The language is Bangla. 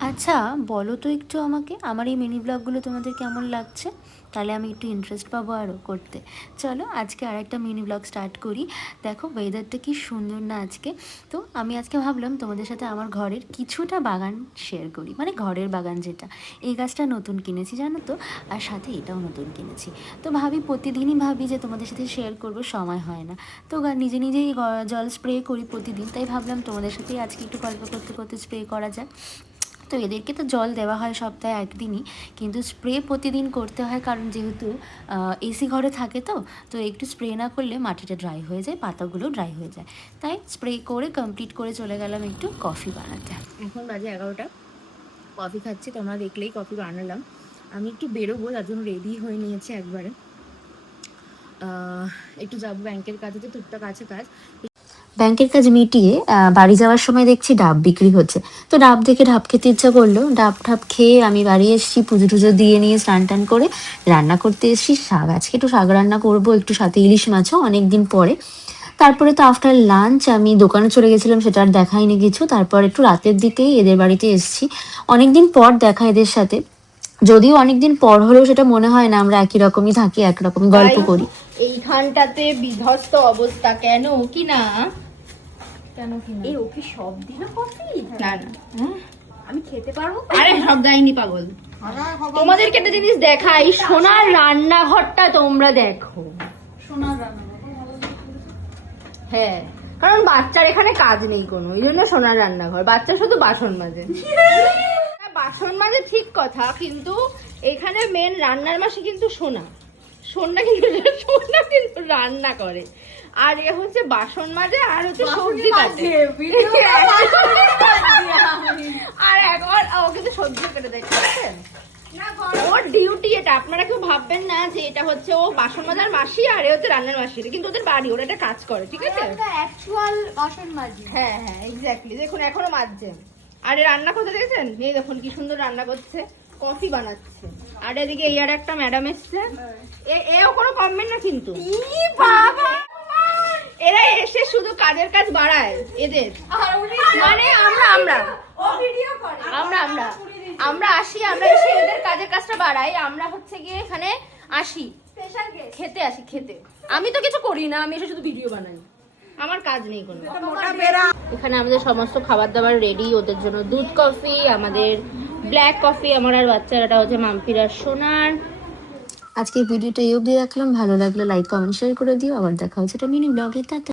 আচ্ছা, বলো তো একটু আমাকে আমার এই মিনি ব্লগগুলো তোমাদের কেমন লাগছে? তাহলে আমি একটু ইন্টারেস্ট পাবো আরও করতে। চলো আজকে আরেকটা মিনি ব্লগ স্টার্ট করি। দেখো ওয়েদারটা কি সুন্দর না আজকে। তো আমি আজকে ভাবলাম তোমাদের সাথে আমার ঘরের কিছুটা বাগান শেয়ার করি, মানে ঘরের বাগান যেটা। এই গাছটা নতুন কিনেছি জানো তো, আর সাথে এটাও নতুন কিনেছি। তো ভাবি প্রতিদিনই ভাবি যে তোমাদের সাথে শেয়ার করব, সময় হয় না। তো নিজে নিজেই জল স্প্রে করি প্রতিদিন, তাই ভাবলাম তোমাদের সাথেই আজকে একটু গল্প করতে করতে স্প্রে করা যায়। তো এদেরকে তো জল দেওয়া হয় সপ্তাহে একদিনই, কিন্তু স্প্রে প্রতিদিন করতে হয়, কারণ যেহেতু এসি ঘরে থাকে তো তো একটু স্প্রে না করলে মাটিটা ড্রাই হয়ে যায়, পাতাগুলো ড্রাই হয়ে যায়। তাই স্প্রে করে কমপ্লিট করে চলে গেলাম একটু কফি বানাতে। এখন বাজে 11টা, কফি খাচ্ছি, তোমরা দেখলেই কফি বানালাম। আমি একটু বেরোবো, তার জন্য রেডি হয়ে নিয়েছি একবারে। একটু যাবো ব্যাংকের কাছে, তো টুকটাক আছে কাজ। ব্যাংকের কাজ মিটিয়ে বাড়ি যাওয়ার সময় দেখছি ডাব বিক্রি হচ্ছে। তো ডাব দেখে ডাব খেতে ইচ্ছা করলো, ডাব ঠাব খেয়ে আমি বাড়ি এসেছি, পুজো টুজো দিয়ে নিয়ে স্নান টান করে রান্না করতে এসেছি শাক। আজকে একটু শাক রান্না করবো, একটু সাথে ইলিশ মাছও অনেকদিন পরে। তারপরে তো আফটার লাঞ্চ আমি দোকানে চলে গেছিলাম, সেটা আর দেখাইনি কিছু। তারপর একটু রাতের দিকেই এদের বাড়িতে এসেছি, অনেকদিন পর দেখা এদের সাথে। যদিও অনেকদিন পর হলেও সেটা মনে হয় না, আমরা একই রকমই থাকি, একরকমই গল্প করি। এইখানটাতে বিধ্বস্ত অবস্থা, কেন কি না? কেন কি না? এই ওকে সব দিল কফি? না না, আমি খেতে পারবো? আরে সব দেয়নি পাগল। তোমাদেরকে একটা জিনিস দেখাই, সোনার রান্নাঘরটা তোমরা দেখো। সোনার রান্না, হ্যাঁ, কারণ বাচ্চার এখানে কাজ নেই কোনো, এই জন্য সোনার রান্নাঘর। বাচ্চা শুধু বাসন মাজে। বাসন মাজে ঠিক কথা, কিন্তু এখানে মেন রান্নার মাসে কিন্তু সোনা সোনা কিন্তু রান্না করে। আর এ হচ্ছে বাসন মাজে, আর হচ্ছে সবজি কাটে। আর একবার ও কিন্তু সবজি কেটে দেয়, ঠিক আছে? ওর ডিউটি এটা। আপনারা কেউ ভাববেন না যে এটা হচ্ছে ও বাসন মাজার মাসি আর এ হচ্ছে রান্নার মাসি, কিন্তু ওদের বাড়ি, ওরা একটা কাজ করে, ঠিক আছে? অ্যাকচুয়াল বাসন মাজি। হ্যাঁ হ্যাঁ, এক্স্যাক্টলি। দেখুন এখনো মাজছে। আর এ রান্না করতে দেখেছেন? এই দেখুন কি সুন্দর রান্না করছে, কফি বানাচ্ছে। আর এদিকে এই আর একটা ম্যাডাম এসছে, এও কোনো কমবেন না কিন্তু। এরা এসে শুধু কাজের কাজ বাড়ায় এদের। মানে আমরা আমরা আমরা আমরা আমরা আসি, আমরা এসে এদের কাজের কাজটা বাড়াই। আমরা হচ্ছে গিয়ে এখানে আসি, খেতে আসি, খেতে। আমি তো কিছু করি না, আমি এসে শুধু ভিডিও বানাই, আমার কাজ নেই কোনো। এখানে আমাদের সমস্ত খাবার দাবার রেডি, ওদের জন্য দুধ কফি, আমাদের ব্ল্যাক কফি, আমার আর বাচ্চারা হচ্ছে মাম্পির আর সোনার। আজকে ভিডিওটা এই অবধি রাখলাম, ভালো লাগলে লাইক কমেন্ট শেয়ার করে দিও। আবার দেখা হচ্ছে একটা মিনি ব্লগে।